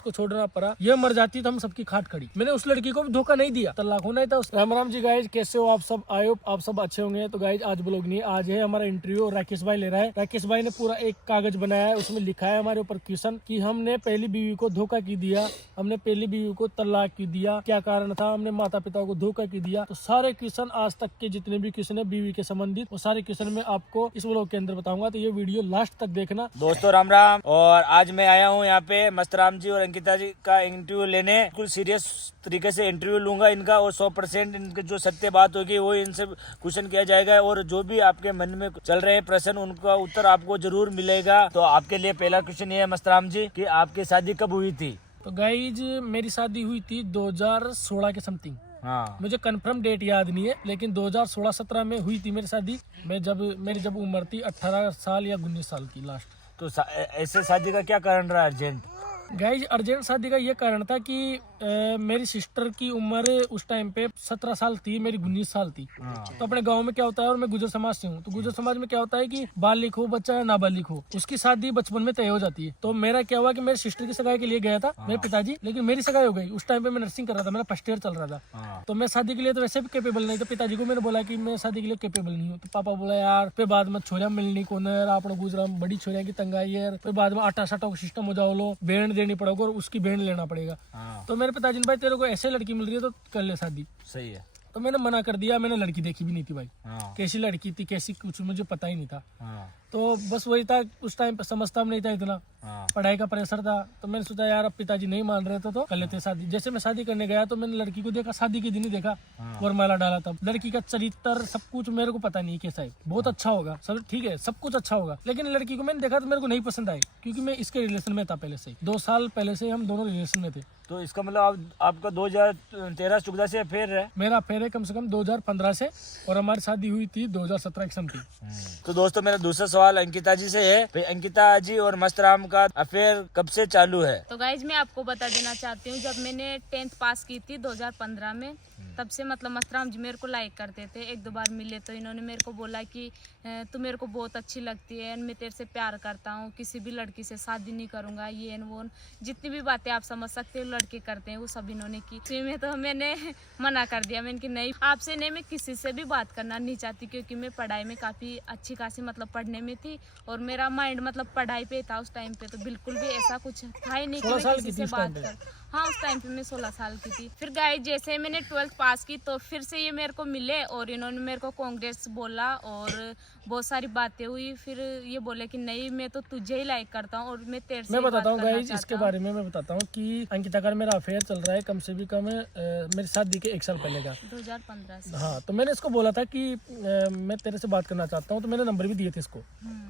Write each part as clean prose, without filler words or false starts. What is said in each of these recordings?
उसको छोड़ना पड़ा, ये मर जाती तो हम सबकी खाट खड़ी। मैंने उस लड़की को भी धोखा नहीं दिया, तलाक होना ही था। राम राम जी गाइज, कैसे हो आप सब? आए हो आप सब अच्छे होंगे। तो गाइज आज ब्लॉग नहीं, आज है हमारा इंटरव्यू। राकेश भाई ले रहा है। राकेश भाई ने पूरा एक कागज बनाया है, उसमें लिखा है हमारे ऊपर क्वेश्चन कि हमने पहली बीवी को धोखा की दिया, हमने पहली बीवी को तलाक की दिया, क्या कारण था, हमने माता पिता को धोखा की दिया। तो सारे क्वेश्चन आज तक के जितने भी क्वेश्चन है बीवी के संबंधित, वो सारे क्वेश्चन मैं आपको इस ब्लॉग के अंदर बताऊंगा। तो ये वीडियो लास्ट तक देखना। दोस्तों राम राम। और आज मैं आया हूँ यहाँ पे मस्तराम जी और अंकिता जी का इंटरव्यू लेने। बिल्कुल सीरियस तरीके से इंटरव्यू लूंगा इनका, और 100% इनके जो सत्य बात होगी वो इनसे क्वेश्चन किया जाएगा, और जो भी आपके मन में चल रहे हैं प्रश्न उनका उत्तर आपको जरूर मिलेगा। तो आपके लिए पहला क्वेश्चन ये है मस्तराम जी कि आपकी शादी कब हुई थी? तो गाइज मेरी शादी हुई थी 2016 के समथिंग। हाँ, मुझे कंफर्म डेट याद नहीं है, लेकिन 2016-17 में हुई थी मेरी शादी। मेरी जब उम्र थी 18 साल या 19 साल की लास्ट। तो ऐसे शादी का क्या कारण रहा अर्जेंट? गाइज अर्जेंट शादी का ये कारण था कि मेरी सिस्टर की उम्र उस टाइम पे 17 साल थी, मेरी 19 साल थी। तो अपने गांव में क्या होता है, और मैं गुजर समाज से हूँ, तो गुजर समाज में क्या होता है कि बालिक हो बच्चा या नाबालिग हो, उसकी शादी बचपन में तय हो जाती है। तो मेरा क्या हुआ कि मेरी सिस्टर की सगाई के लिए गया था मेरे पिताजी, लेकिन मेरी सगाई हो गई। उस टाइम पे मैं नर्सिंग कर रहा था, मेरा फर्स्ट ईयर चल रहा था। तो मैं शादी के लिए तो वैसे भी केपेबल नहीं था। पिताजी को मैंने बोला कि मैं शादी के लिए केपेबल नहीं हूँ। तो पापा बोला यार फिर बाद में छोरिया मिलनी को यार, आपने गुजरा बड़ी छोरिया की तंगाई है, फिर बाद में आटा साटा सिस्टम हो जाओ लो, भेड़ देनी पड़ेगा और उसकी भेड़ लेना पड़ेगा। तो मेरे पिताजी ने भाई तेरे को ऐसे लड़की मिल रही है तो कर ले शादी। सही है। तो मैंने मना कर दिया। मैंने लड़की देखी भी नहीं थी भाई, कैसी लड़की थी कैसी कुछ मुझे पता ही नहीं था। तो बस वही था, उस टाइम पे समझता नहीं था इतना, पढ़ाई का प्रेशर था। तो मैंने सोचा यार अब पिताजी नहीं मान रहे थे तो कर लेते शादी। जैसे मैं शादी करने गया तो मैंने लड़की को देखा, शादी के दिन ही देखा, वरमाला डाला था। लड़की का चरित्र सब कुछ मेरे को पता नहीं कैसा है, बहुत अच्छा होगा सब ठीक है, सब कुछ अच्छा होगा, लेकिन लड़की को मैंने देखा तो मेरे को नहीं पसंद आई, क्योंकि मैं इसके रिलेशन में था पहले से। 2 साल पहले से हम दोनों रिलेशन में थे। तो इसका मतलब आपका 2013-14 से अफेयर है? मेरा अफेयर है कम से कम 2015 से, और हमारी शादी हुई थी 2017 की समथिंग। तो दोस्तों मेरा दूसरा सवाल अंकिता जी से है, भाई अंकिता जी और मस्तराम का अफेयर कब से चालू है? तो गाइज मैं आपको बता देना चाहती हूँ, जब मैंने 10th पास की थी 2015 में, तब से मतलब मस्तराम जी मेरे को लाइक करते थे। 1-2 बार मिले तो इन्होंने मेरे को बोला कि तू मेरे को बहुत अच्छी लगती है, मैं तेरे से प्यार करता हूँ, किसी भी लड़की से शादी नहीं करूँगा, ये वो जितनी भी बातें आप समझ सकते हो लड़के करते हैं वो सब इन्होंने की। इसमें तो मैंने मना कर दिया, मैंने कि नहीं आपसे नहीं, मैं किसी से भी बात करना नहीं चाहती, क्योंकि मैं पढ़ाई में काफ़ी अच्छी खासी मतलब पढ़ने में थी, और मेरा माइंड मतलब पढ़ाई पे था उस टाइम पे। तो बिल्कुल भी ऐसा कुछ था ही नहीं कि मैं किसी से बात कर। हाँ उस टाइम पे मैं 16 साल की थी। फिर गाइस जैसे मैंने 12th पास की तो फिर से ये मेरे को मिले, और इन्होंने मेरे को कांग्रेस बोला और बहुत सारी बातें हुई। फिर ये बोले कि नहीं मैं तो तुझे ही लाइक करता हूँ और मैं तेरे से मैं बताता हूँ गाइस इसके बारे में। मैं बताता हूँ कि अंकिता का मेरा अफेयर चल रहा है कम से भी कम मेरी शादी के 1 साल पहले का, 2015 से। हाँ तो मैंने इसको बोला था कि मैं तेरे से बात करना चाहता हूँ, तो मैंने नंबर भी दिए थे इसको।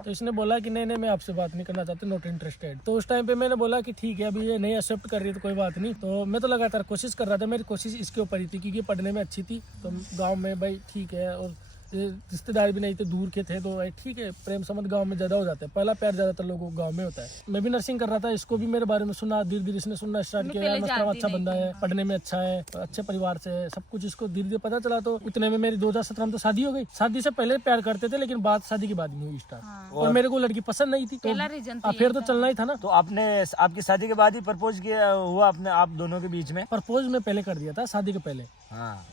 तो इसने बोला कि नहीं मैं आपसे बात नहीं करना चाहती, नॉट इंटरेस्टेड। तो उस टाइम पे मैंने बोला कि ठीक है अभी ये नहीं एक्सेप्ट कर रही है तो कोई बात नहीं। तो मैं तो लगातार कोशिश कर रहा था, मेरी कोशिश इसके ऊपर ही थी क्योंकि पढ़ने में अच्छी थी। तो गाँव में भाई ठीक है, और रिश्तेदार भी नहीं थे, दूर के थे, तो ठीक है प्रेम संबंध गांव में ज्यादा हो जाता है, पहला प्यार ज्यादातर लोगों को गांव में होता है। मैं भी नर्सिंग कर रहा था, इसको भी मेरे बारे में सुना, धीरे धीरे इसने सुनना स्टार्ट किया, मस्तराम अच्छा बंदा है, पढ़ने में अच्छा है, अच्छे परिवार से है, सब कुछ इसको धीरे धीरे पता चला। तो इतने में मेरी 2017 में तो शादी हो गई। शादी से पहले प्यार करते थे, लेकिन बात शादी के बाद में हुई स्टार्ट, और मेरे को लड़की पसंद नहीं थी, तो फिर तो चलना ही था ना। तो आपने आपकी शादी के बाद ही प्रपोज किया हुआ अपने आप दोनों के बीच में? प्रपोज मैं पहले कर दिया था शादी के पहले,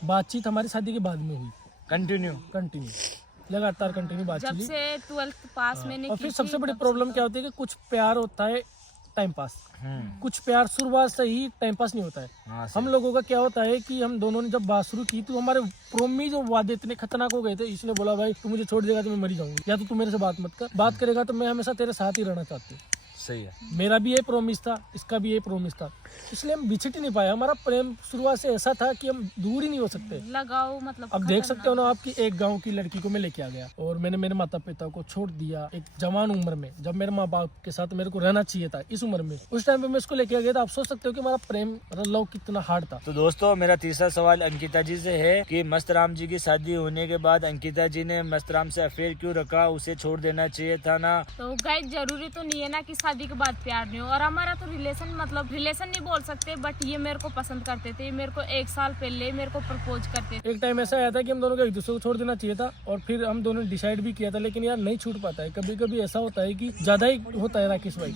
बातचीत हमारी शादी के बाद में हुई। कंटिन्यू लगातार कंटिन्यू बात जब चली। से 12th पास मैंने और फिर सबसे बड़ी प्रॉब्लम क्या होती है कि कुछ प्यार होता है टाइम पास, कुछ प्यार शुरुआत से ही टाइम पास नहीं होता है। हम लोगों का क्या होता है कि हम दोनों ने जब बात शुरू की तो हमारे प्रोमी जो वादे इतने खतरनाक हो गए थे। इसने बोला भाई तू मुझे छोड़ देगा तो मैं मर जाऊंगी, या तो तू मेरे से बात मत कर, बात करेगा तो मैं हमेशा तेरे साथ ही रहना चाहती हूँ। सही है। मेरा भी ये प्रोमिस था, इसका भी ये प्रोमिस था, इसलिए हम बिछड़ ही नहीं पाए। हमारा प्रेम शुरुआत से ऐसा था कि हम दूर ही नहीं हो सकते। लगाओ मतलब अब देख सकते हो ना आप कि एक गांव की लड़की को मैं लेके आ गया, और मैंने मेरे माता पिता को छोड़ दिया एक जवान उम्र में, जब मेरे माँ बाप के साथ मेरे को रहना चाहिए था इस उम्र में। उस टाइम पे मैं इसको लेके आ गया था। आप सोच सकते हो कि हमारा प्रेम लव कितना हार्ड था। तो दोस्तों मेरा तीसरा सवाल अंकिता जी से है कि मस्तराम जी की शादी होने के बाद अंकिता जी ने मस्तराम से अफेयर क्यों रखा, उसे छोड़ देना चाहिए था ना? तो गाइस जरूरी तो नहीं है ना कि शादी शादी के बाद प्यार नहीं हुआ। और हमारा तो रिलेशन मतलब रिलेशन नहीं बोल सकते, बट ये मेरे को पसंद करते थे। मेरे को 1 साल पहले मेरे को प्रपोज करते थे। एक टाइम ऐसा आया था कि हम दोनों को एक दूसरे को छोड़ देना चाहिए था, और फिर हम दोनों ने डिसाइड भी किया था, लेकिन यार नहीं छूट पाता है। कभी कभी ऐसा होता है कि ज्यादा ही होता है राकेश भाई,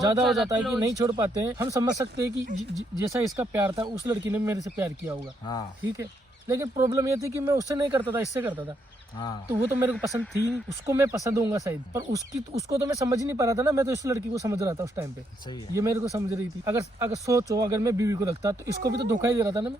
ज्यादा हो जाता है कि नहीं छोड़ पाते हैं। हम समझ सकते हैं कि जैसा इसका प्यार था उस लड़की ने मेरे से प्यार किया होगा, ठीक है, लेकिन प्रॉब्लम ये थी कि मैं उससे नहीं करता था, इससे करता था। तो वो तो मेरे को पसंद थी, उसको मैं पसंद होऊंगा शायद, पर उसको तो मैं समझ ही नहीं पा रहा था ना। मैं तो इस लड़की को समझ रहा था उस टाइम पे। सही है। ये मेरे को समझ रही थी। अगर सोचो, अगर मैं बीवी को रखता तो इसको भी तो धोखा ही दे रहा था ना मैं।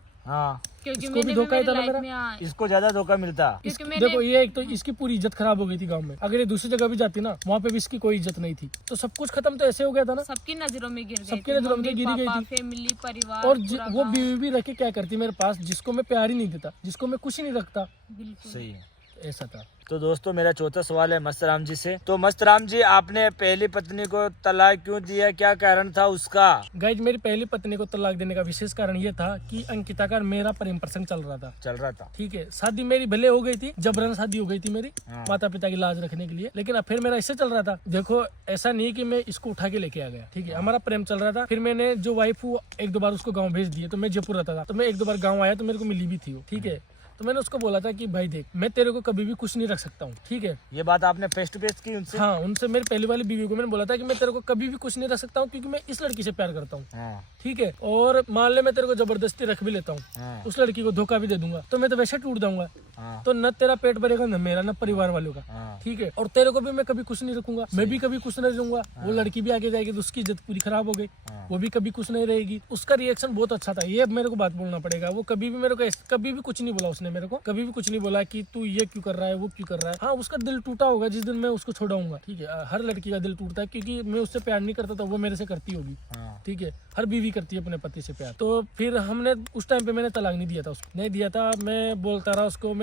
क्योंकि इसको मैंने भी भी धोखा ही मेरी था ना लाइफ मेरा। में हाँ, इसको ज्यादा धोखा मिलता। क्योंकि मैंने देखो ये एक तो इसकी पूरी इज्जत खराब हो गई थी गांव में। अगर ये दूसरी जगह भी जाती ना, वहाँ पे भी इसकी कोई इज्जत नहीं थी, तो सब कुछ खत्म तो ऐसे हो गया था ना। सबकी नजरों में गिर गई सबकी थी। नजरों में मम्मी, गिरी गई पापा, थी। फैमिली, परिवार, और पूरा वो गाँव। बीवी भी रख के क्या करती मेरे पास, जिसको मैं प्यार ही नहीं देता, जिसको मैं कुछ ही नहीं रखता। बिल्कुल सही है। ऐसा था। तो दोस्तों मेरा चौथा सवाल है मस्तराम जी से। तो मस्तराम जी, आपने पहली पत्नी को तलाक क्यों दिया, क्या कारण था उसका? गाइज, मेरी पहली पत्नी को तलाक देने का विशेष कारण ये था कि अंकिता का मेरा प्रेम प्रसंग चल रहा था। ठीक है, शादी मेरी भले हो गई थी, जबरन शादी हो गई थी मेरी, माता पिता की लाज रखने के लिए, लेकिन अब फिर मेरा इससे चल रहा था। देखो ऐसा नहीं कि मैं इसको उठा के लेके आ गया, ठीक है, हमारा प्रेम चल रहा था। फिर मैंने जो वाइफ वो 1-2 बार उसको गाँव भेज दिए, तो मैं जयपुर रहता था, तो मैं 1-2 बार गाँव आया तो मेरे को मिली भी थी वो, ठीक है। तो मैंने उसको बोला था कि भाई देख, मैं तेरे को कभी भी कुछ नहीं रख सकता हूँ, ठीक है। ये बात आपने फेस टू फेस की उनसे? हाँ, उनसे, मेरी पहली वाली बीवी को मैंने बोला था कि मैं तेरे को कभी भी कुछ नहीं रख सकता हूँ, क्योंकि मैं इस लड़की से प्यार करता हूँ, ठीक है। और मान ले मैं तेरे को जबरदस्ती रख भी लेता हूँ, उस लड़की को धोखा भी दे दूंगा, तो मैं तो वैसे टूट जाऊंगा। तो न तेरा पेट भरेगा, न मेरा, न परिवार वालों का, ठीक है। और तेरे को भी मैं कभी कुछ नहीं रखूंगा, मैं भी कभी कुछ नहीं रहूंगा। वो लड़की भी आगे जाएगी तो उसकी इज्जत पूरी खराब हो गई, वो भी कभी कुछ नहीं रहेगी। उसका रिएक्शन बहुत अच्छा था, ये मेरे को बात बोलना पड़ेगा। वो कभी भी मेरे को कभी भी कुछ नहीं बोला, उसने मेरे को कभी भी कुछ नहीं बोला कि तू ये क्यों कर रहा है, वो क्यों कर रहा है। हाँ, उसका दिल टूटा होगा जिस दिन मैं उसको छोड़ाऊंगा, ठीक है। हर लड़की का दिल टूटता है, क्योंकि मैं उससे प्यार नहीं करता तो वो मेरे से करती होगी, ठीक है। हर बीवी करती है अपने पति से प्यार। तो फिर हमने उस टाइम पे मैंने तलाक नहीं दिया था उसको, नहीं दिया था। मैं बोलता रहा उसको,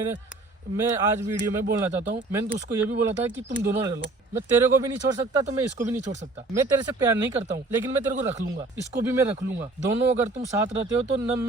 मैं आज वीडियो में बोलना चाहता हूँ, मैंने तो उसको ये भी बोला था कि तुम दोनों रह लो, मैं तेरे को भी नहीं छोड़ सकता तो मैं इसको भी नहीं छोड़ सकता। मैं तेरे से प्यार नहीं करता हूँ, लेकिन मैं तेरे को रख लूंगा, इसको भी मैं रख लूंगा। दोनों अगर तुम साथ रहते हो तो न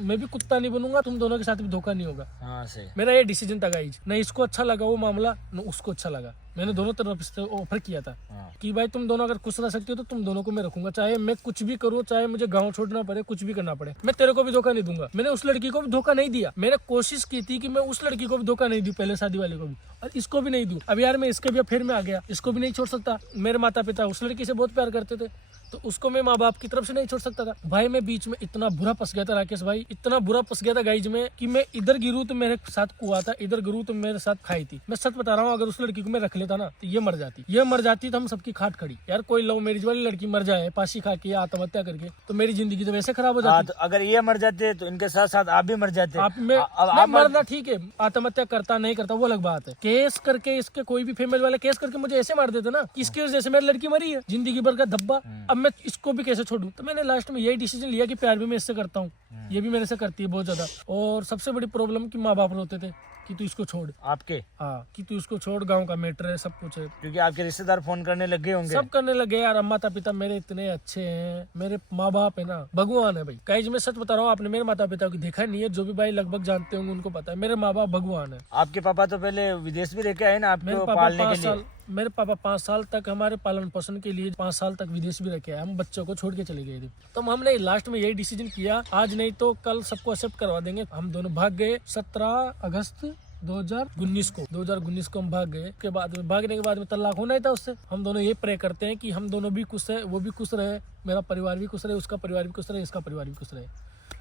मैं भी कुत्ता नहीं बनूंगा, तुम दोनों के साथ भी धोखा नहीं होगा। सही। मेरा ये डिसीजन था गाइज। न इसको अच्छा लगा वो मामला, न उसको अच्छा लगा। मैंने दोनों तरफ से ऑफर किया था कि भाई तुम दोनों अगर खुश रह सकते हो तो तुम दोनों को मैं रखूंगा, चाहे मैं कुछ भी करूँ, चाहे मुझे गाँव छोड़ना पड़े, कुछ भी करना पड़े, मैं तेरे को भी धोखा नहीं दूंगा। मैंने उस लड़की को भी धोखा नहीं दिया। मैंने कोशिश की थी कि मैं उस लड़की को भी धोखा नहीं दूं, पहले शादी वाले को भी, और इसको भी नहीं दूं। अब यार मैं इसके भी फिर में आ गया, इसको भी नहीं छोड़ सकता। मेरे माता पिता उस लड़की से बहुत प्यार करते थे, तो उसको मैं माँ बाप की तरफ से नहीं छोड़ सकता था। भाई मैं बीच में इतना बुरा फंस गया था राकेश भाई, इतना बुरा फंस गया था गाइज में कि मैं इधर गिरूँ तो मेरे साथ कुआ था, इधर गिरूँ तो मेरे साथ खाई थी। मैं सच बता रहा हूँ, अगर उस लड़की को मैं रख लेता ना तो ये मर जाती तो हम सबकी खाट खड़ी। यार कोई लव मैरिज वाली लड़की मर जाए फांसी खा के, आत्महत्या करके, तो मेरी जिंदगी तो वैसे खराब हो जाती। तो अगर ये मर जाते तो इनके साथ साथ आप भी मर जाते। मैं मरना ठीक है, आत्महत्या करता नहीं करता वो अलग बात है। केस करके इसके कोई भी फीमेल वाले केस करके मुझे ऐसे मार देते ना, इसके वजह से मेरी लड़की मरी है, जिंदगी भर का धब्बा। अब मैं इसको भी कैसे छोड़ूं? तो मैंने लास्ट में यही डिसीजन लिया कि प्यार भी मैं इससे करता हूँ, ये भी मेरे से करती है बहुत ज्यादा। और सबसे बड़ी प्रॉब्लम कि माँ बाप रोते थे कि तू इसको छोड़, आपके? हाँ, कि तू इसको छोड़, गांव का मैटर है, सब कुछ है। क्योंकि आपके रिश्तेदार फोन करने लग गए होंगे। सब करने लगे यार। माता पिता मेरे इतने अच्छे हैं, मेरे माँ बाप है ना, भगवान है भाई। गाइस मैं सच बता रहा हूँ, आपने मेरे माता पिता को देखा नहीं है, जो भी भाई लगभग जानते होंगे उनको पता है, मेरे माँ बाप भगवान है। आपके पापा तो पहले विदेश भी लेके आए ना मेरे आपको पापा पालने 5 के लिए? साल मेरे पापा 5 साल तक हमारे पालन पोषण के लिए 5 साल तक विदेश भी रखे हैं। हम बच्चों को छोड़ के चले गए थे, तो हमने लास्ट में यही डिसीजन किया, आज नहीं तो कल सबको एक्सेप्ट करवा देंगे। हम दोनों भाग गए 17 अगस्त 2019 को हम भाग गए। उसके बाद भागने के बाद में तलाक होना ही था उससे। हम दोनों ये प्रे करते हैं कि हम दोनों भी खुश रहे, वो भी खुश रहे, मेरा परिवार भी खुश रहे, उसका परिवार भी खुश रहे, इसका परिवार भी खुश रहे।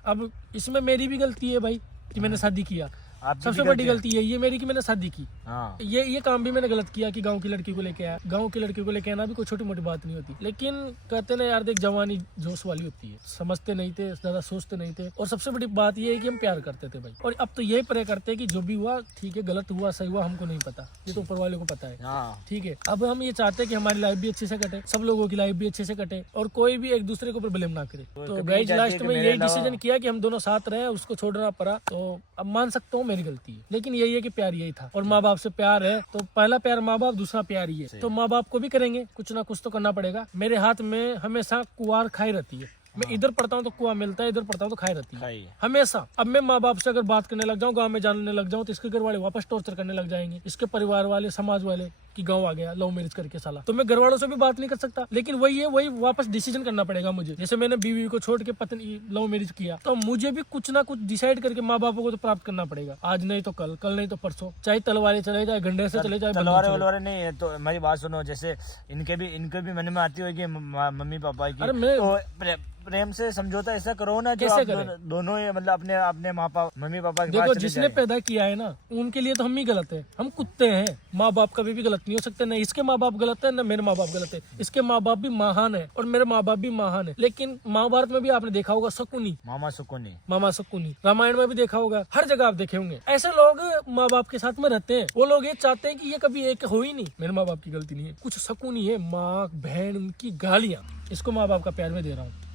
अब इसमें मेरी भी गलती है भाई कि मैंने शादी किया। सबसे बड़ी गलती है ये मेरी कि मैंने शादी की। ये काम भी मैंने गलत किया कि गांव की लड़की को लेके आया। गांव की लड़की को लेके आना भी कोई छोटी मोटी बात नहीं होती, लेकिन कहते ना यार देख, जवानी जोश वाली होती है, समझते नहीं थे, ज्यादा सोचते नहीं थे। और सबसे बड़ी बात ये है कि हम प्यार करते थे भाई। और अब तो यही प्रे करते हैं कि जो भी हुआ ठीक है, गलत हुआ सही हुआ हमको नहीं पता, ये तो ऊपर वाले को पता है, ठीक है। अब हम ये चाहते हैं कि हमारी लाइफ भी अच्छे से कटे, सब लोगों की लाइफ भी अच्छे से कटे, और कोई भी एक दूसरे के ऊपर ब्लेम ना करे। तो गाइस लास्ट में यही डिसीजन किया कि हम दोनों साथ रहे, उसको छोड़ना पड़ा। तो अब मान सकता हूँ मेरी गलती है, लेकिन यही है कि प्यार यही था। और माँ बाप से प्यार है तो पहला प्यार माँ बाप, दूसरा प्यार ही है। तो माँ बाप को भी करेंगे, कुछ ना कुछ तो करना पड़ेगा। मेरे हाथ में हमेशा कुआर खाई रहती है। मैं इधर पढ़ता हूँ तो कुआं मिलता है, इधर पढ़ता हूँ तो खाई रहती है हमेशा। अब मैं माँ बाप से अगर बात करने लग जाऊँ, गाँव में जानने लग जाऊँ, तो इसके घर वाले वापस टॉर्चर करने लग जाएंगे, इसके परिवार वाले, समाज वाले, कि गाँव आ गया लव मैरिज करके साला, तो मैं घर वालों से भी बात नहीं कर सकता। लेकिन वही है, वही वापस डिसीजन करना पड़ेगा मुझे। जैसे मैंने बीवी को छोड़ के पत्नी लव मैरिज किया, तो मुझे भी कुछ ना कुछ डिसाइड करके माँ बापों को तो प्राप्त करना पड़ेगा। आज नहीं तो कल, कल नहीं तो परसों, चाहे तलवारें चले जाए, घंटे से चले जाए, तलवारें वलवारें नहीं है। तो मेरी बात सुनो, जैसे इनके भी मन में आती होगी मम्मी पापा की, अरे मैं तो प्रेम से समझौता ऐसा करो ना, जो कैसे आप करें? दोनों ही मतलब अपने मम्मी पापा के देखो, पास चले जिसने जाए। पैदा किया है ना, उनके लिए तो हम ही गलत है। हम कुत्ते हैं, माँ बाप कभी भी गलत नहीं हो सकते। न इसके माँ बाप गलत है, न मेरे माँ बाप गलत है। इसके माँ बाप भी महान है और मेरे माँ बाप भी महान है। लेकिन महाभारत में भी आपने देखा होगा शकुनी, मामा सुकुनी, मामा शकुनी, रामायण में भी देखा होगा, हर जगह आप देखे होंगे। ऐसे लोग माँ बाप के साथ में रहते हैं। वो लोग ये चाहते हैं कि ये कभी एक हो ही नहीं। मेरे माँ बाप की गलती नहीं है, कुछ शकुनी है, माँ बहन उनकी गालियाँ, इसको माँ बाप का प्यार में दे रहा हूँ।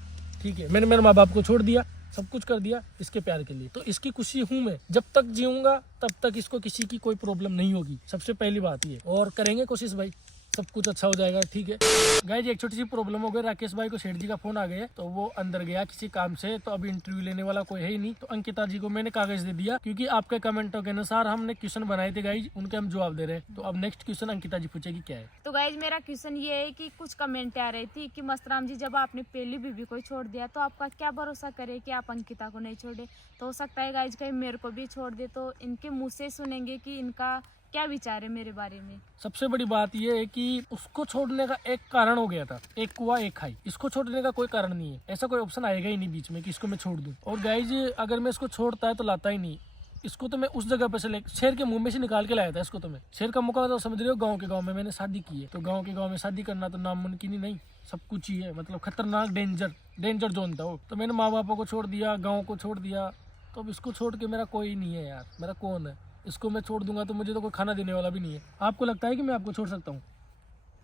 ठीक है, मैंने मेरे माँ बाप को छोड़ दिया, सब कुछ कर दिया इसके प्यार के लिए, तो इसकी खुशी हूँ मैं। जब तक जीऊंगा तब तक इसको किसी की कोई प्रॉब्लम नहीं होगी, सबसे पहली बात ये। और करेंगे कोशिश भाई, सब कुछ अच्छा हो जाएगा। ठीक है गाइस, एक छोटी सी प्रॉब्लम हो गई। राकेश भाई को सेठ जी का फोन आ गया, तो वो अंदर गया किसी काम से, तो अभी इंटरव्यू लेने वाला कोई है ही नहीं। तो अंकिता जी को मैंने कागज दे दिया, क्योंकि आपके कमेंटों के अनुसार हमने क्वेश्चन बनाए थे गाइज, उनके हम जवाब दे रहे हैं। तो अब नेक्स्ट क्वेश्चन अंकिता जी पूछेगी क्या है। तो गाइज मेरा क्वेश्चन ये है कि कुछ कमेंट आ रही थी कि मस्तराम जी, जब आपने पहली बीवी को छोड़ दिया तो आपका क्या भरोसा करे कि आप अंकिता को नहीं छोड़े। तो हो सकता है गाइज कहीं मेरे को भी छोड़ दे, तो इनके मुँह से सुनेंगे कि इनका क्या विचार है मेरे बारे में। सबसे बड़ी बात यह है कि उसको छोड़ने का एक कारण हो गया था, एक कुआ एक खाई। इसको छोड़ने का कोई कारण नहीं है, ऐसा कोई ऑप्शन आएगा ही नहीं बीच में कि इसको मैं छोड़ दूं। और गाइज अगर मैं इसको छोड़ता है तो लाता ही नहीं इसको, तो मैं उस जगह पे से शेर के मुंह में से निकाल के लाया था इसको। तो मैं शेर का मुकाबला तो समझ रहे हो, गाँव के गाँव में मैंने शादी की है, तो गाँव के गाँव में शादी करना तो नामुमकिन ही नहीं, सब कुछ ही है, मतलब खतरनाक डेंजर जोन था वो। तो मैंने माँ बापों को छोड़ दिया, गाँव को छोड़ दिया, तो अब इसको छोड़ के मेरा कोई नहीं है यार, मेरा कौन है। इसको मैं छोड़ दूंगा तो मुझे तो कोई खाना देने वाला भी नहीं है। आपको लगता है कि मैं आपको छोड़ सकता हूँ?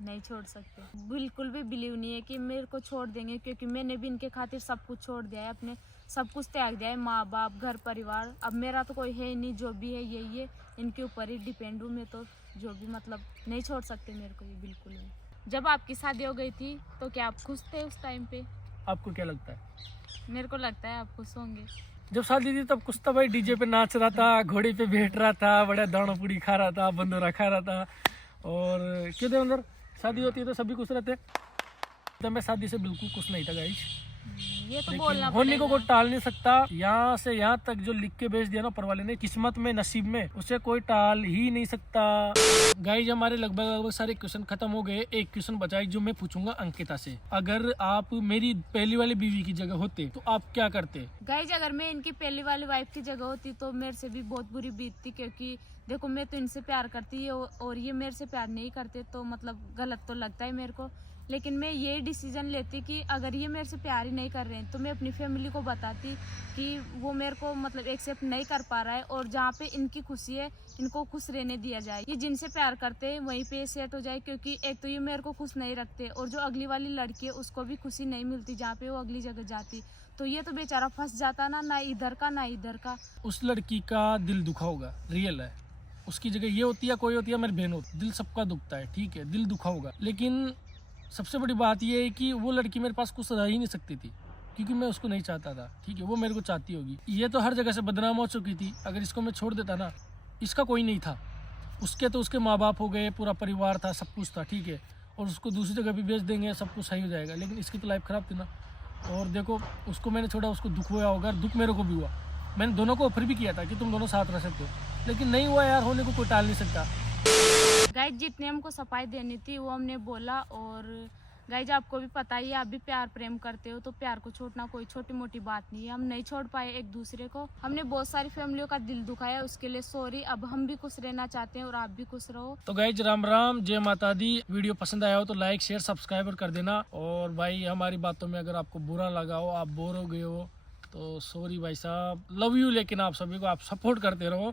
नहीं छोड़ सकते, बिल्कुल भी बिलीव नहीं है कि मेरे को छोड़ देंगे, क्योंकि मैंने भी इनके खातिर सब कुछ छोड़ दिया है, अपने सब कुछ त्याग दिया है, माँ बाप, घर परिवार। अब मेरा तो कोई है ही नहीं, जो भी है यही है, इनके ऊपर ही डिपेंड हूँ मैं। तो जो भी मतलब नहीं छोड़ सकते मेरे को, ये बिल्कुल नहीं। जब आपकी शादी हो गई थी तो क्या आप खुश थे उस टाइम पे? आपको क्या लगता है? मेरे को लगता है आप खुश होंगे। जब शादी थी तब कुछ था भाई, डीजे पे नाच रहा था, घोड़े पे बैठ रहा था, बड़ा दाना पूड़ी खा रहा था, बंदोरा खा रहा था। और क्यों थे अंदर, शादी होती है तो सभी खुश रहते हैं। तो मैं शादी से बिल्कुल खुश नहीं था गाइस, ये तो लेकिन बोलना होने को पड़ेगा। कोई टाल नहीं सकता। यहाँ से यहाँ तक जो लिख के भेज दिया ना ऊपर वाले ने, किस्मत में, नसीब में, उसे कोई टाल ही नहीं सकता। गाइस हमारे लगभग सारे क्वेश्चन खत्म हो गए। एक क्वेश्चन बचा है जो मैं पूछूंगा अंकिता से। अगर आप मेरी पहली वाली बीवी की जगह होते तो आप क्या करते? गाइज अगर मैं इनकी पहली वाली वाइफ की जगह होती तो मेरे से भी बहुत बुरी बीतती, क्योंकि देखो मैं तो इनसे प्यार करती है और ये मेरे से प्यार नहीं करते, तो मतलब गलत तो लगता है मेरे को। लेकिन मैं यही डिसीजन लेती कि अगर ये मेरे से प्यार ही नहीं कर रहे हैं तो मैं अपनी फैमिली को बताती कि वो मेरे को मतलब एक्सेप्ट नहीं कर पा रहा है, और जहाँ पे इनकी खुशी है इनको खुश रहने दिया जाए। ये जिनसे प्यार करते हैं वहीं पे सेट हो जाए, क्योंकि एक तो ये मेरे को खुश नहीं रखते, और जो अगली वाली लड़की है उसको भी खुशी नहीं मिलती जहाँ पे वो अगली जगह जाती, तो ये तो बेचारा फंस जाता ना इधर का ना इधर का। उस लड़की का दिल दुखा होगा, रियल है। उसकी जगह ये होती है, कोई होती है, मेरी बहन होती, दिल सबका दुखता है, ठीक है, दिल दुखा होगा। लेकिन सबसे बड़ी बात ये है कि वो लड़की मेरे पास कुछ रह ही नहीं सकती थी, क्योंकि मैं उसको नहीं चाहता था, ठीक है, वो मेरे को चाहती होगी। ये तो हर जगह से बदनाम हो चुकी थी, अगर इसको मैं छोड़ देता ना, इसका कोई नहीं था, उसके तो उसके माँ बाप हो गए, पूरा परिवार था, सब कुछ था, ठीक है, और उसको दूसरी जगह भी भेज देंगे, सब कुछ सही हो जाएगा। लेकिन इसकी तो लाइफ ख़राब थी ना। और देखो उसको मैंने छोड़ा, उसको दुख हुआ होगा, दुख मेरे को भी हुआ। मैंने दोनों को ऑफर भी किया था कि तुम दोनों साथ रह सकते हो, लेकिन नहीं हुआ यार, होने को कोई टाल नहीं सकता। गाइज जितने हमको सफाई देनी थी वो हमने बोला, और गाइज आपको भी पता ही है, आप भी प्यार प्रेम करते हो, तो प्यार को छोड़ना कोई छोटी मोटी बात नहीं है। हम नहीं छोड़ पाए एक दूसरे को, हमने बहुत सारी फैमिलियों का दिल दुखाया, उसके लिए सॉरी। अब हम भी खुश रहना चाहते हैं और आप भी खुश रहो। तो गाइज राम राम, जय माता दी। वीडियो पसंद आया हो तो लाइक शेयर सब्सक्राइब कर देना। और भाई हमारी बातों में अगर आपको बुरा लगा हो, आप बोर हो गए हो, तो सॉरी भाई साहब, लव यू। लेकिन आप सभी को, आप सपोर्ट करते रहो।